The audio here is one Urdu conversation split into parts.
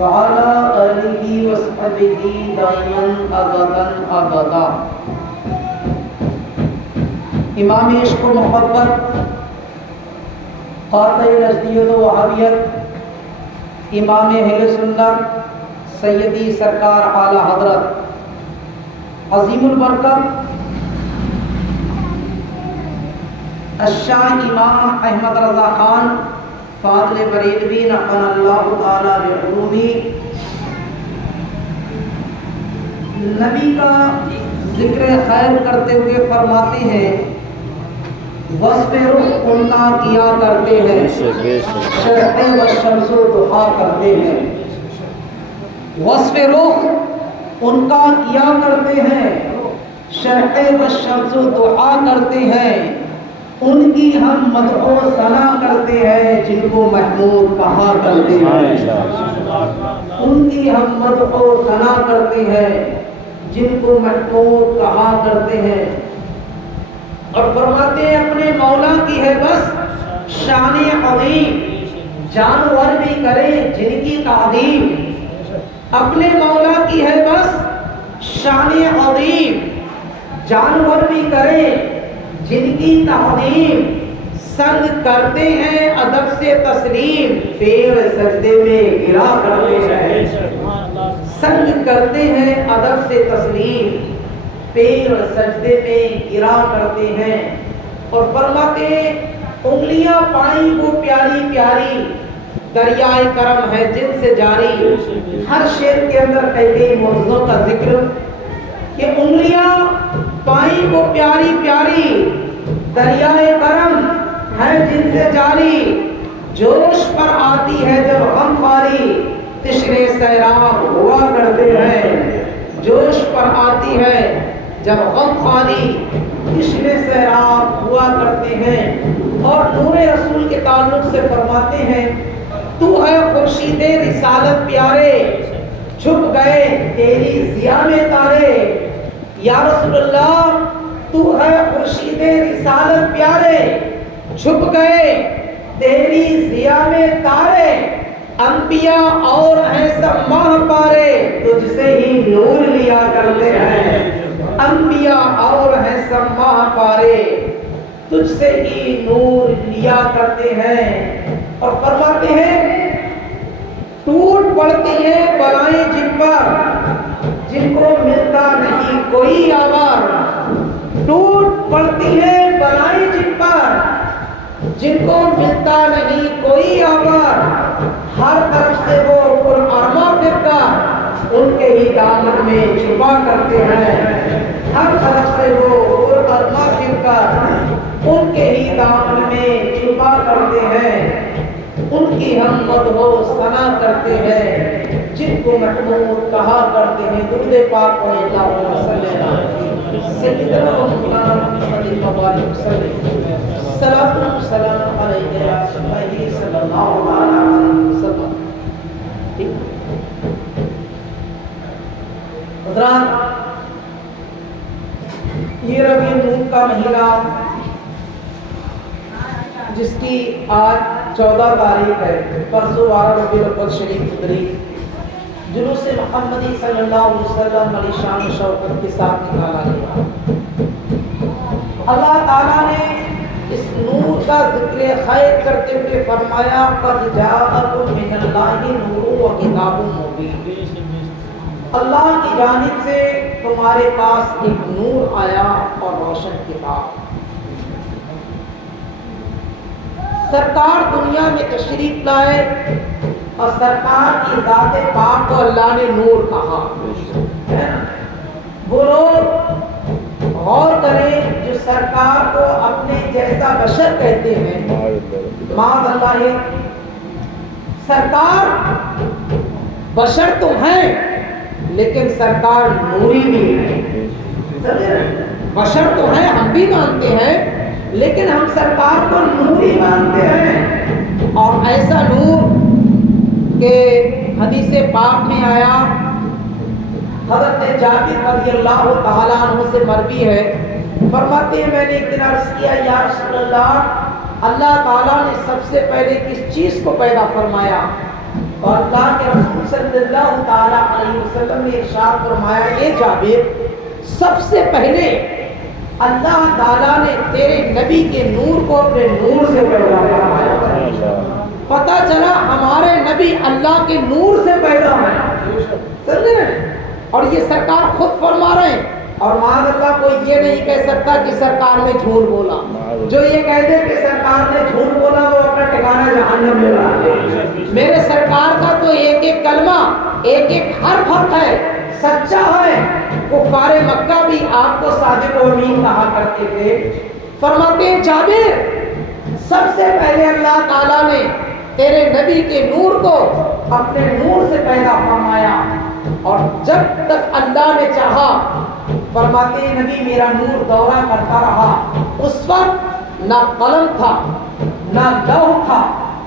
وعلى آله وصحبه دائما ابدا. امام عشق و محبت، قاطع نزدیت و وہابیت، امام اہل سنت سیدی سرکار اعلی حضرت عظیم البرکت الشاہ امام احمد رضا خان فاضل بریلوی نفعنا اللہ تعالی بعلومی نبی کا ذکر خیر کرتے ہوئے فرماتے ہیں وصف رخ ان کا کیا کرتے ہیں، شرح و شمس و دعا کرتے ہیں. وصف رخ ان کا کیا کرتے ہیں، شرح و شمس و دعا کرتے ہیں. ان کی ہم مدح و ثنا کرتے ہیں جن کو محمود کہا کرتے ہیں. ان کی ہم مدح و ثنا کرتے ہیں جن کو محمود کہا کرتے ہیں. اور فرماتے ہیں اپنے مولا کی ہے بس شان عظیم، جانور بھی کرے جن کی تعظیم. اپنے مولا کی ہے بس شان عظیم، جانور بھی کرے جن کی تعظیم. سنگ کرتے ہیں ادب سے تسلیم، پیر سجدے میں گرا کرتے ہیں. سنگ کرتے ہیں ادب سے تسلیم، پیر سجدے میں گرا کرتے ہیں. اور فرماتے ہیں انگلیاں پائیں وہ پیاری پیاری، دریائے کرم ہے جن سے جاری. ہر شعر کے اندر کئی موضوعوں کا ذکر کہ انگلیاں پائیں وہ پیاری پیاری، دریائے کرم ہے جن سے جاری. جوش پر آتی ہے جب غم خواری، تشرے سیراب ہوا کرتے ہیں. جوش پر آتی ہے جب غم خواری، تشرے سیراب ہوا کرتے ہیں. اور نور رسول کے تعلق سے فرماتے ہیں تو ہے خورشید رسالت پیارے، چھپ گئے تیری ضیا میں تارے. یا رسول اللہ تو ہے خورشید رسالت پیارے، چھپ گئے تیری ضیا میں تارے. انبیاء اور ہیں سب ماہ پارے، تجھ سے ہی نور لیا کرتے ہیں. انبیاء اور ہیں سب ماہ پارے، تجھ سے ہی نور لیا کرتے ہیں. اور فرماتے ہیں ٹوٹ پڑتی ہیں بلائیں جن پر، جن کو ملتا نہیں کوئی آوار. ٹوٹ پڑتی ہیں بلائیں جن پر، جن کو ملتا نہیں کوئی آوار. ہر طرف سے وہ پرآرما فرقہ ان کے ہی دامن میں چھپا کرتے ہیں. ہر طرف سے وہ پرآرما فرقہ ان کے ہی دامن میں چھپا کرتے ہیں. ان کی ہم مدح و ثنا کرتے ہیں جن کو محمود کہا کرتے ہیں. درود پاک پڑھیں اللہم صلی علی سیدنا مولانا محمد المبارک وسلم. صلاۃ و سلام علیک یا سیدی صلی اللہ علیہ وسلم. حضرات، یہ ربیع الاول کا مہینہ جس کی آج 14 تاریخ ہے، پرسوں 12 ربیع الاول شریف گزری، جلوس محمدی صلی اللہ علیہ وسلم علی شان و شوکت کے ساتھ نکالا گیا. اللہ تعالیٰ نے اس نور کا ذکر خیر کرتے ہوئے فرمایا قد جاءکم من اللہ نور و کتاب مبین. اللہ کی جانب سے تمہارے پاس ایک نور آیا اور روشن کتاب. سرکار دنیا میں تشریف لائے اور سرکار کی ذات پاک کو اللہ نے نور کہا. وہ لوگ غور کریں جو سرکار کو اپنے جیسا بشر کہتے ہیں. معاذ اللہ، سرکار بشر تو ہیں لیکن سرکار نوری بھی ہے. بشر تو ہیں، ہم بھی مانتے ہیں، لیکن ہم سرکار کو نوری مانتے ہیں. اور ایسا نور کہ حدیث پاک میں آیا، حضرت جابر رضی اللہ تعالیٰ عنہ سے مروی ہے، فرماتے ہیں میں نے ایک دن عرض کیا یا رسول اللہ اللہ تعالیٰ نے سب سے پہلے کس چیز کو پیدا فرمایا؟ اور اللہ کے رسول صلی اللہ تعالیٰ علیہ وسلم نے ارشاد فرمایا، اے جابر، سب سے پہلے اللہ تعالیٰ نے تیرے نبی کے نور کو اپنے نور سے پیدا فرمایا۔ پتہ چلا ہمارے نبی اللہ کے نور سے پیدا ہے، سمجھے؟ اور یہ سرکار خود فرما رہے ہیں، اور معاذ اللہ کوئی یہ نہیں کہہ سکتا کہ سرکار نے جھوٹ بولا۔ جو یہ کہہ دے کہ سرکار نے جھوٹ بولا وہ اپنا ٹھکانہ جہنم میں ڈالے۔ میرے سرکار کا تو ایک ایک کلمہ، ایک ایک حرف حق ہے، سچا ہے۔ کفار مکہ بھی آپ کو صادق و امین کہا کرتے تھے۔ فرماتے ہیں جابر، سب سے پہلے اللہ تعالیٰ نے تیرے نبی کے نور کو اپنے نور سے پیدا فرمایا، اور جب تک اللہ نے چاہا، فرماتے ہیں نبی میرا نور دورہ کرتا رہا۔ اس وقت نہ قلم تھا، نہ لوح تھا،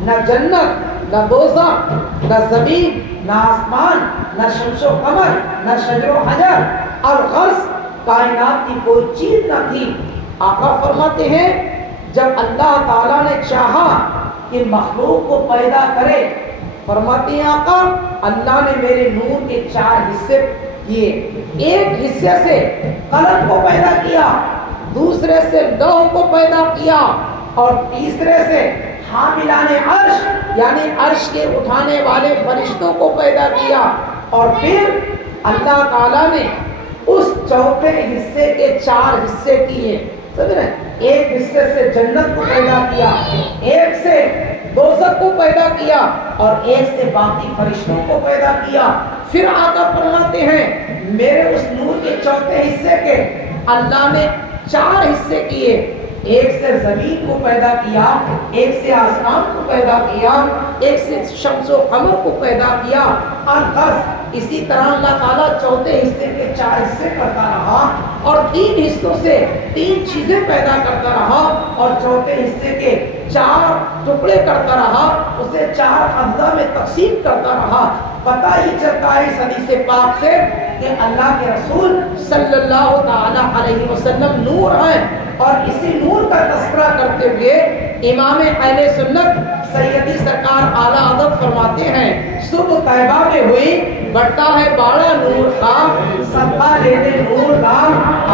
نہ جنت، نہ دوزخ، نہ زمین، نہ آسمان، نہ شمس و قمر، نہ شجر و حجر، اور غرض کائنات کی کوئی چیز نہ تھی۔ آقا فرماتے ہیں جب اللہ تعالیٰ نے چاہا کہ مخلوق کو پیدا کرے، فرماتے ہیں آقا اللہ نے میرے نور کے 4 حصے کیے۔ ایک حصے سے قلم کو پیدا کیا، دوسرے سے لوح کو پیدا کیا، اور تیسرے سے حاملان عرش یعنی عرش کے اٹھانے والے فرشتوں کو پیدا کیا، اور پھر اللہ تعالیٰ نے اس چوتھے حصے کے 4 حصے کیے۔ سمجھ رہے ہیں؟ ایک حصے سے جنت کو پیدا کیا، ایک سے دوزخ کو پیدا کیا، اور ایک سے باقی فرشتوں کو پیدا کیا۔ پھر آقا فرماتے ہیں میرے اس نور کے چوتھے حصے کے اللہ نے 4 حصے کیے۔ ایک سے زمین کو پیدا کیا، ایک سے آسمان کو پیدا کیا، ایک سے شمس و قمر کو پیدا کیا، اور بس اسی طرح اللہ تعالیٰ چوتھے حصے کے 4 حصے کرتا رہا، اور 3 حصوں سے 3 چیزیں پیدا کرتا رہا، اور چوتھے حصے کے 4 ٹکڑے کرتا رہا، اسے 4 اجزاء میں تقسیم کرتا رہا۔ پتہ ہی چلتا ہے اس حدیث پاک سے کہ اللہ کے رسول صلی اللہ تعالی علیہ وسلم نور ہیں، اور اسی نور کا تذکرہ کرتے ہوئے امام اہل سنت سیدی سرکار اعلیٰ حضرت فرماتے ہیں صبح طیبہ میں ہوئی بڑھتا ہے باڑا نور کا، صدقہ لینے نور کا،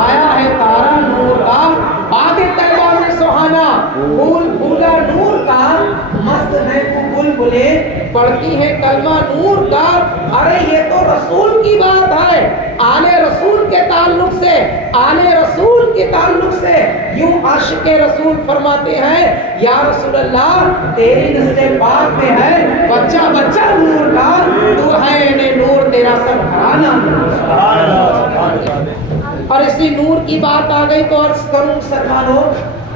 آیا ہے تارا نور کا، باد طیبہ میں سہانا پھول پھولا نور کا، مست ہے بلبلے پڑھتی ہے کلمہ نور کا۔ ارے یہ تو رسول کی بات ہے، آل رسول کے تعلق سے، آل رسول کے تعلق سے یوں عاشق رسول فرماتے ہیں یا رسول اللہ تیری نسل پاک میں ہے بچہ بچہ نور کا، تو ہے نور تیرا سب گھرانا۔ اور اسی نور کی بات آ گئی تو عرض کروں سرکارو،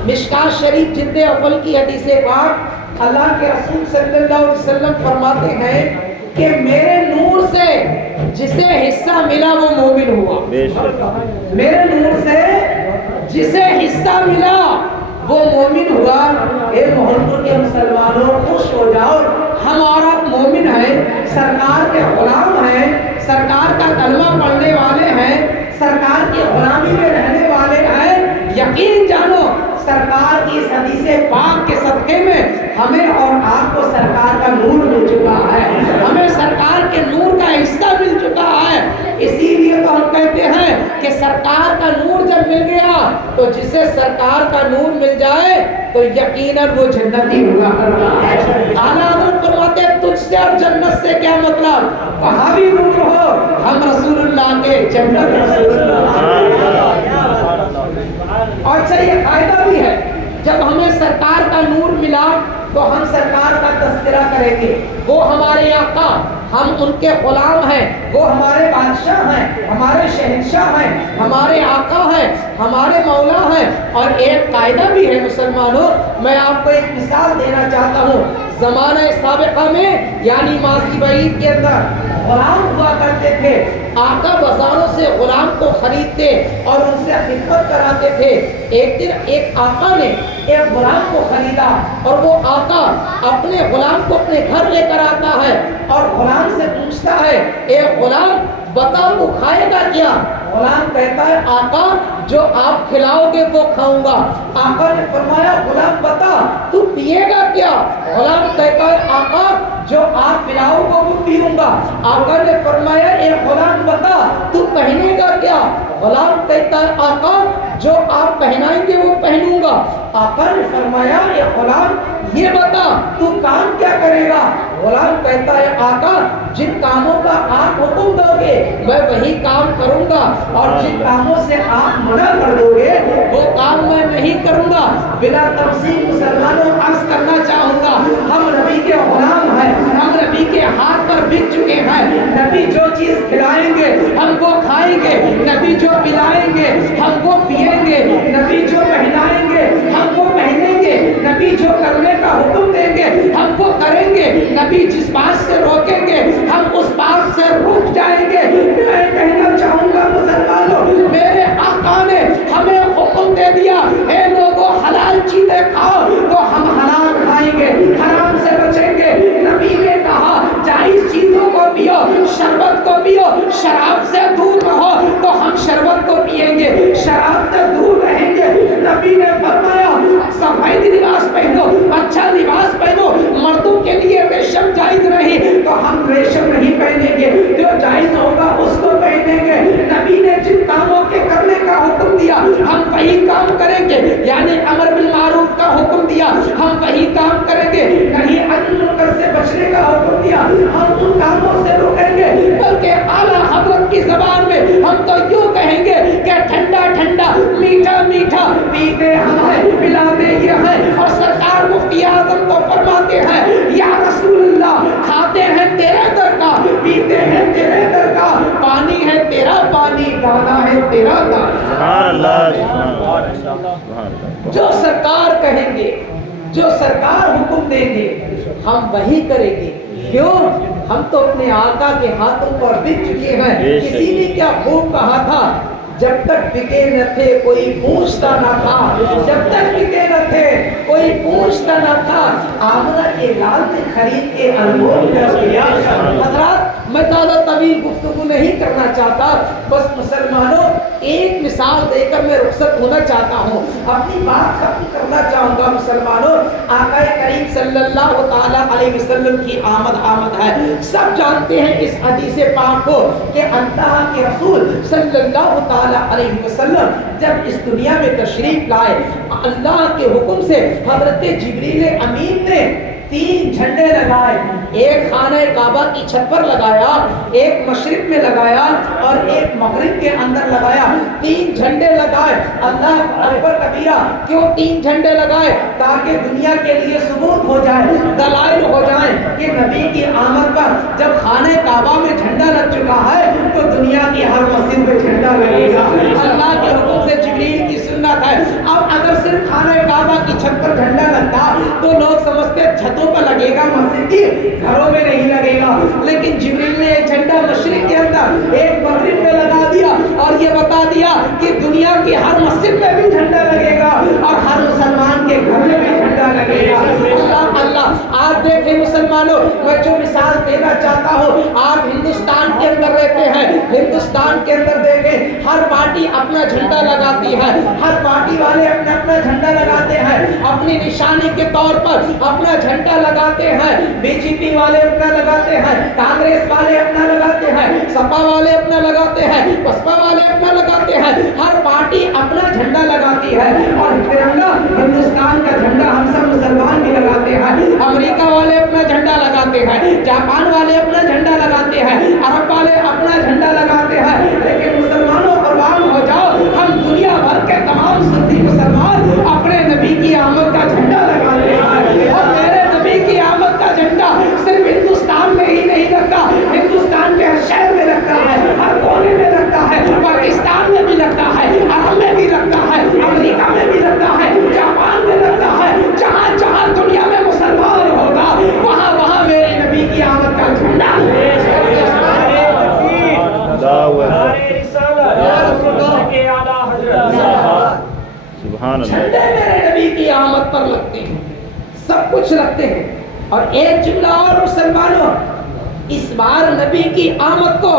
مشکات شریف جلد اول کی حدیث پاک اللہ کے رسول صلی اللہ علیہ وسلم فرماتے ہیں کہ میرے نور سے جسے حصہ ملا وہ مومن ہوا، میرے نور سے جسے حصہ ملا وہ مومن ہوا۔ اے محمد کے مسلمانوں خوش ہو جاؤ، ہمارا مومن ہے، سرکار کے غلام ہیں، سرکار کا کلمہ پڑھنے والے ہیں، سرکار کی غلامی میں رہنے والے ہیں۔ یقین جانو سرکار کی اس حدیث پاک کے صدقے میں ہمیں اور آپ کو سرکار کا نور مل چکا ہے، ہمیں سرکار کے نور کا حصہ مل چکا ہے۔ اسی لیے تو ہم کہتے ہیں کہ سرکار کا نور جب مل گیا تو جسے سرکار کا نور مل جائے تو یقیناً وہ جنتی ہوا کرتا ہے۔ اعلیٰ حضرت فرماتے ہیں تجھ سے اور جنت سے کیا مطلب، کہاں بھی نور ہو ہم رسول اللہ کے جنت رسول اللہ۔ اور اچھا یہ فائدہ بھی ہے، جب ہمیں سرکار کا نور ملا تو ہم سرکار کا تذکرہ کریں گے، وہ ہمارے آقا، ہم ان کے غلام ہیں، وہ ہمارے بادشاہ ہیں، ہمارے شہنشاہ ہیں، ہمارے آقا ہیں، ہمارے مولا ہیں۔ اور ایک قاعدہ بھی ہے مسلمانوں، میں آپ کو ایک مثال دینا چاہتا ہوں۔ زمانہ سابقہ میں یعنی ماضی بعید کے اندر غلام ہوا کرتے تھے، آقا بازاروں سے غلام کو خریدتے اور ان سے خدمت کراتے تھے۔ ایک دن ایک آقا نے ایک غلام کو خریدا، اور وہ آقا اپنے غلام کو اپنے گھر لے کر آتا ہے اور غلام سے پوچھتا ہے اے غلام بتا تو کھائے گا کیا؟ غلام کہتا ہے آقا جو آپ کھلاؤ گے وہ کھاؤں گا. آقا نے فرمایا غلام بتا تو پیے گا کیا؟ غلام کہتا ہے آقا جو آپ پلاؤ گے وہ پیوں گا. آقا نے فرمایا اے غلام بتا تو پہنے گا کیا؟ غلام کہتا ہے آقا جو آپ پہنائیں گے وہ پہنوں گا. آقا نے فرمایا اے غلام یہ بتا تو کام کیا کرے گا؟ غلام کہتا ہے آقا جن کاموں کا آپ حکم دو گے میں وہی کام کروں گا اور جن کاموں سے آپ منع کر دو گے وہ کام میں نہیں کروں گا. بلا تفصیل مسلمانوں عرض کرنا چاہوں گا ہم نبی کے غلام ہیں, ہم نبی کے ہاتھ پر بک چکے ہیں. نبی جو چیز کھلائیں گے ہم وہ کھائیں گے, نبی جو پلائیں گے ہم وہ پیئیں گے, نبی جو پہنائیں گے ہم وہ پہنیں گے, نبی جو کرنے کا حکم دیں گے ہم وہ کریں گے, نبی جس بات سے روکیں گے ہم اس بات سے رک جائیں گے. میں کہنا چاہوں گا مسلمانوں میرے آقا نے ہمیں حکم دے دیا اے لوگوں حلال چیزیں کھاؤ تو ہم حلال کھائیں گے, حرام سے بچیں گے. نبی نے کہا جائز چیزوں کو پیو, شربت کو پیو, شراب سے دور رہو تو ہم شربت کو پیئیں گے, شراب سے دور رہیں گے. نبی نے فرمایا سفید لباس پہنو, اچھا لباس پہنو, مردوں کے لیے ریشم جائز نہیں تو ہم ریشم نہیں پہنیں گے, جو جائز ہوگا اس کو پہنیں گے. نبی نے جن کاموں کے کرنے کا حکم دیا ہم وہی کام کریں گے, یعنی امر بالمعروف کا حکم دیا ہم وہی کام کریں گے, نہیں عن منکر سے بچنے کا حکم دیا ہم ان کاموں سے رکیں گے. بلکہ اعلیٰ حضرت کی زبان میں ہم تو یوں کہیں گے کہ ٹھنڈا ٹھنڈا میٹھا میٹھا پیتے ہم ہیں پلاتے یہ ہیں. اور سرکار مفتی اعظم تو فرماتے ہیں یا رسول اللہ کھاتے ہیں تیرے در کا, پیتے ہیں تیرے در کا, پانی ہے تیرا پانی, دانا ہے تیرا دانا. جو سرکار کہیں گے, جو سرکار حکم دیں گے ہم وہی کریں گے. کیوں؟ ہم تو اپنے آقا کے ہاتھوں پر بک چکے ہیں. کسی نے کیا خوب کہا تھا جب تک بکے نہ تھے کوئی پوچھتا نہ تھا, جب تک بکے نہ تھے کوئی پوچھتا نہ تھا, آمنہ کے لال نے خرید کے انمول کر دیا. حضرات میں زیادہ طویل گفتگو نہیں کرنا چاہتا, بس مسلمانوں ایک مثال دے کر میں رخصت ہونا چاہتا ہوں, اپنی بات ختم کرنا چاہوں گا. مسلمانوں آقا کریم صلی اللہ تعالی علیہ وسلم کی آمد ہے. سب جانتے ہیں اس حدیث پاک کو کہ اللہ کے رسول صلی اللہ تعالی علیہ وسلم جب اس دنیا میں تشریف لائے اللہ کے حکم سے حضرت جبریل امین نے 3 جھنڈے لگائے, ایک خانہ کعبہ کی چھت پر لگایا, ایک مشرق میں لگایا اور ایک مغرب کے اندر لگایا. 3 جھنڈے لگائے. اللہ اکبر کبیرہ. کیوں 3 جھنڈے لگائے؟ تاکہ دنیا کے لیے ثبوت ہو جائے, دلائل ہو جائیں کہ نبی کی آمد پر جب خانہ کعبہ میں جھنڈا لگ چکا ہے تو دنیا کی ہر مسجد میں جھنڈا لگے گا. اللہ کے حکم سے جبریل کی سنت ہے. اب اگر صرف خانہ کعبہ کی چھت پر جھنڈا لگتا تو لوگ سمجھتے چھتوں پر لگے گا, مسجد کی گھروں میں نہیں لگے گا. لیکن جبریل نے ایک جھنڈا مشرق کے اندر ایک مغرب میں لگا دیا اور یہ بتا دیا کہ دنیا کی ہر مسجد میں بھی جھنڈا لگے گا اور ہر مسلمان کے گھر میں بھی جھنڈا لگے گا. اللہ اللہ. آپ دیکھیں مسلمانوں, میں جو مثال دینا چاہتا ہوں, آپ ہندوستان کے اندر رہتے ہیں, ہندوستان کے اندر دیکھیں ہر پارٹی اپنا جھنڈا لگاتی ہے, ہر پارٹی والے اپنا اپنا جھنڈا لگاتے ہیں, اپنی نشانی کے طور پر اپنا جھنڈا لگاتے ہیں. بی جے پی والے اپنا لگاتے ہیں, کانگریس والے اپنا لگاتے ہیں, سپا والے اپنا لگاتے ہیں, بسپا والے اپنا لگاتے ہیں. ہر پارٹی اپنا جھنڈا لگاتی ہے اور ترنگا ہندوستان کا جھنڈا ہم سب مسلمان بھی لگاتے ہیں. امریکہ والے اپنا جھنڈا لگاتے ہیں, جاپان والے اپنا جھنڈا لگاتے ہیں, عرب والے اپنا جھنڈا لگاتے ہیں. لیکن مسلمانوں قربان ہو جاؤ, ہم دنیا بھر کے تمام سنی مسلمان اپنے نبی کی آمد کا جھنڈا لگاتے ہیں. اور میرے نبی کی آمد کا جھنڈا صرف ہندوستان میں ہی نہیں لگتا, ہندوستان کے ہر شہر میں لگتا ہے, ہر کونے میں لگتا ہے, پاکستان میں بھی لگتا ہے, عرب میں بھی لگتا ہے, امریکہ میں بھی لگتا ہے, جاپان میں لگتا ہے. جہاں جہاں دنیا میں مسلمان ہوگا وہاں وہاں میرے نبی کی آمد کا جھنڈا جھنڈے میرے نبی کی آمد پر لگتے ہیں, سب کچھ رکھتے ہیں. اور ایک جملہ اور مسلمانوں, اس بار نبی کی آمد کو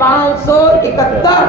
571